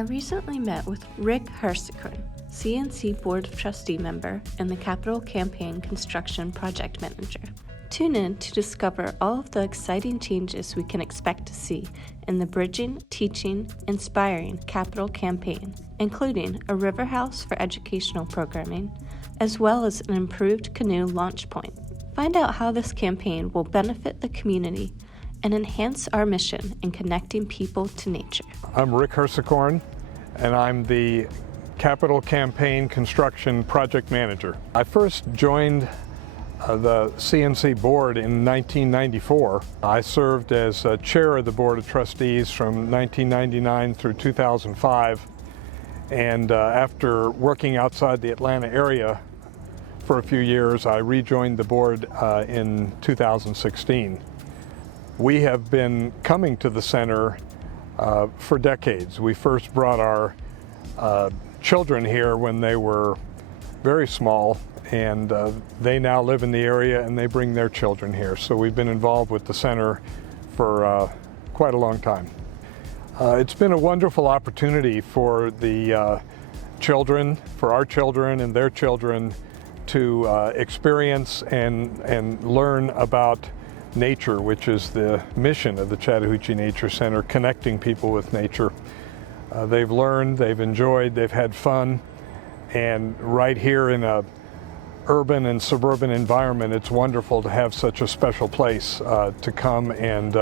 I recently met with Rick Hirsekorn, CNC Board of Trustee member and the Capital Campaign Construction Project Manager. Tune in to discover all of the exciting changes we can expect to see in the Bridging, Teaching, Inspiring Capital Campaign, including a river house for educational programming, as well as an improved canoe launch point. Find out how this campaign will benefit the community and enhance our mission in connecting people to nature. I'm Rick Hirsekorn, and I'm the Capital Campaign Construction Project Manager. I first joined the CNC board in 1994. I served as chair of the Board of Trustees from 1999 through 2005, and after working outside the Atlanta area for a few years, I rejoined the board in 2016. We have been coming to the center for decades. We first brought our children here when they were very small, and they now live in the area and they bring their children here. So we've been involved with the center for quite a long time. It's been a wonderful opportunity for the children, for our children and their children, to experience and learn about nature, which is the mission of the Chattahoochee Nature Center, connecting people with nature. They've learned, they've enjoyed, they've had fun, and right here in a urban and suburban environment, it's wonderful to have such a special place to come and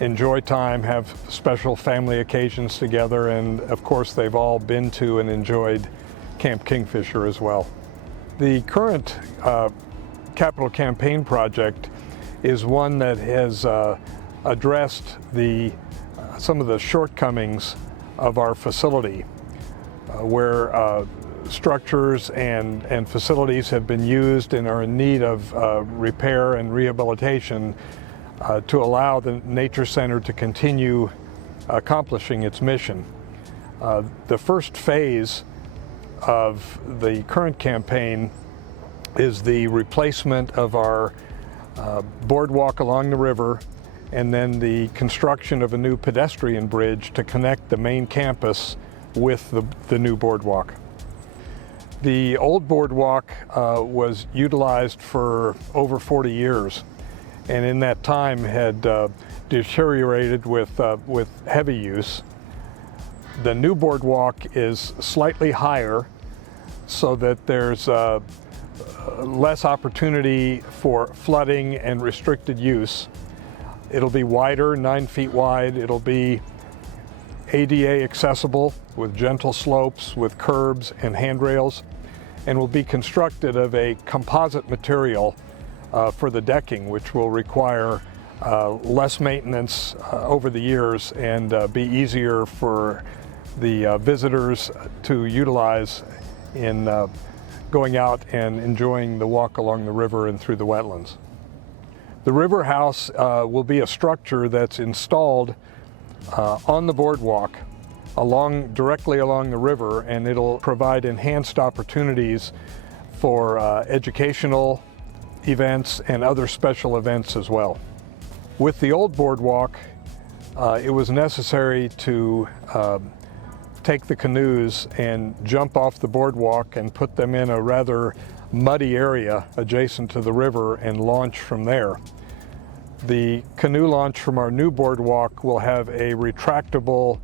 enjoy time, have special family occasions together, and of course they've all been to and enjoyed Camp Kingfisher as well. The current Capital Campaign project is one that has addressed some of the shortcomings of our facility, where structures and facilities have been used and are in need of repair and rehabilitation to allow the Nature Center to continue accomplishing its mission. The first phase of the current campaign is the replacement of our boardwalk along the river, and then the construction of a new pedestrian bridge to connect the main campus with the new boardwalk. The old boardwalk was utilized for over 40 years, and in that time had deteriorated with heavy use. The new boardwalk is slightly higher so that there's less opportunity for flooding and restricted use. It'll be wider, 9 feet wide. It'll be ADA accessible with gentle slopes, with curbs and handrails, and will be constructed of a composite material for the decking, which will require less maintenance over the years and be easier for the visitors to utilize in going out and enjoying the walk along the river and through the wetlands. The river house will be a structure that's installed on the boardwalk directly along the river, and it'll provide enhanced opportunities for educational events and other special events as well. With the old boardwalk, it was necessary to take the canoes and jump off the boardwalk and put them in a rather muddy area adjacent to the river and launch from there. The canoe launch from our new boardwalk will have a retractable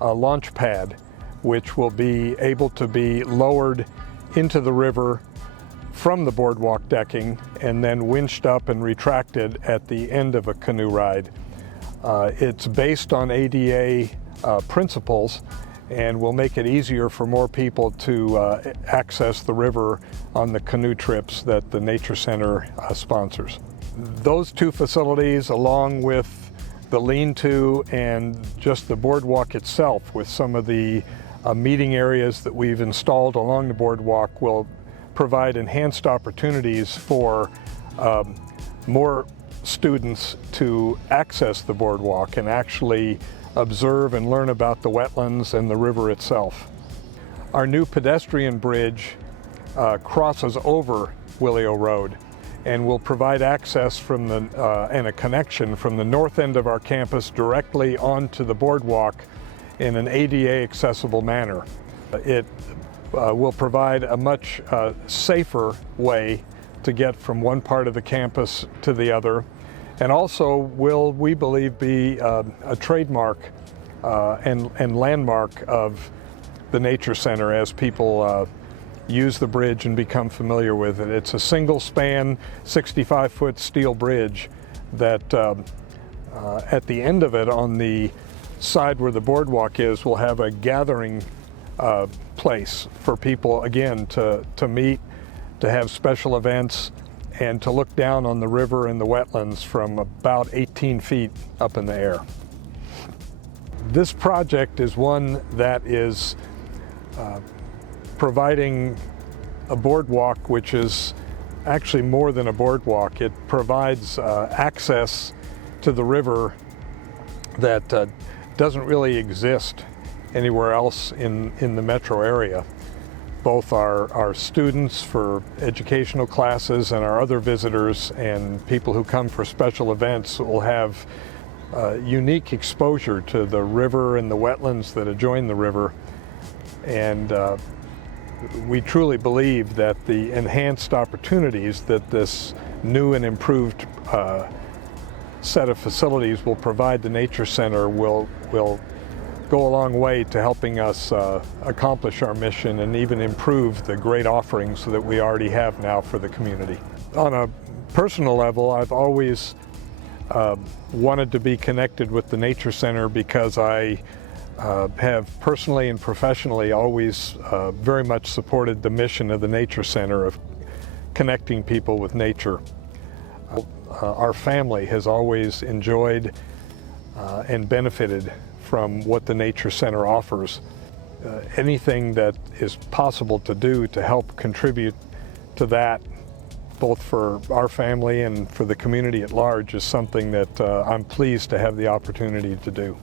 launch pad, which will be able to be lowered into the river from the boardwalk decking and then winched up and retracted at the end of a canoe ride. It's based on ADA principles and will make it easier for more people to access the river on the canoe trips that the Nature Center sponsors. Those two facilities, along with the lean-to and just the boardwalk itself, with some of the meeting areas that we've installed along the boardwalk, will provide enhanced opportunities for more students to access the boardwalk and actually observe and learn about the wetlands and the river itself. Our new pedestrian bridge crosses over Willio Road and will provide access from and a connection from the north end of our campus directly onto the boardwalk in an ADA accessible manner. It will provide a much safer way to get from one part of the campus to the other, and also will, we believe, be a trademark and landmark of the Nature Center as people use the bridge and become familiar with it. It's a single span 65-foot steel bridge that at the end of it, on the side where the boardwalk is, will have a gathering place for people, again, to meet, to have special events, and to look down on the river and the wetlands from about 18 feet up in the air. This project is one that is providing a boardwalk which is actually more than a boardwalk. It provides access to the river that doesn't really exist anywhere else in the metro area. Both our students for educational classes and our other visitors and people who come for special events will have unique exposure to the river and the wetlands that adjoin the river. And we truly believe that the enhanced opportunities that this new and improved set of facilities will provide the Nature Center will go a long way to helping us accomplish our mission and even improve the great offerings that we already have now for the community. On a personal level, I've always wanted to be connected with the Nature Center because I have personally and professionally always very much supported the mission of the Nature Center of connecting people with nature. Our family has always enjoyed and benefited from what the Nature Center offers. Anything that is possible to do to help contribute to that, both for our family and for the community at large, is something that I'm pleased to have the opportunity to do.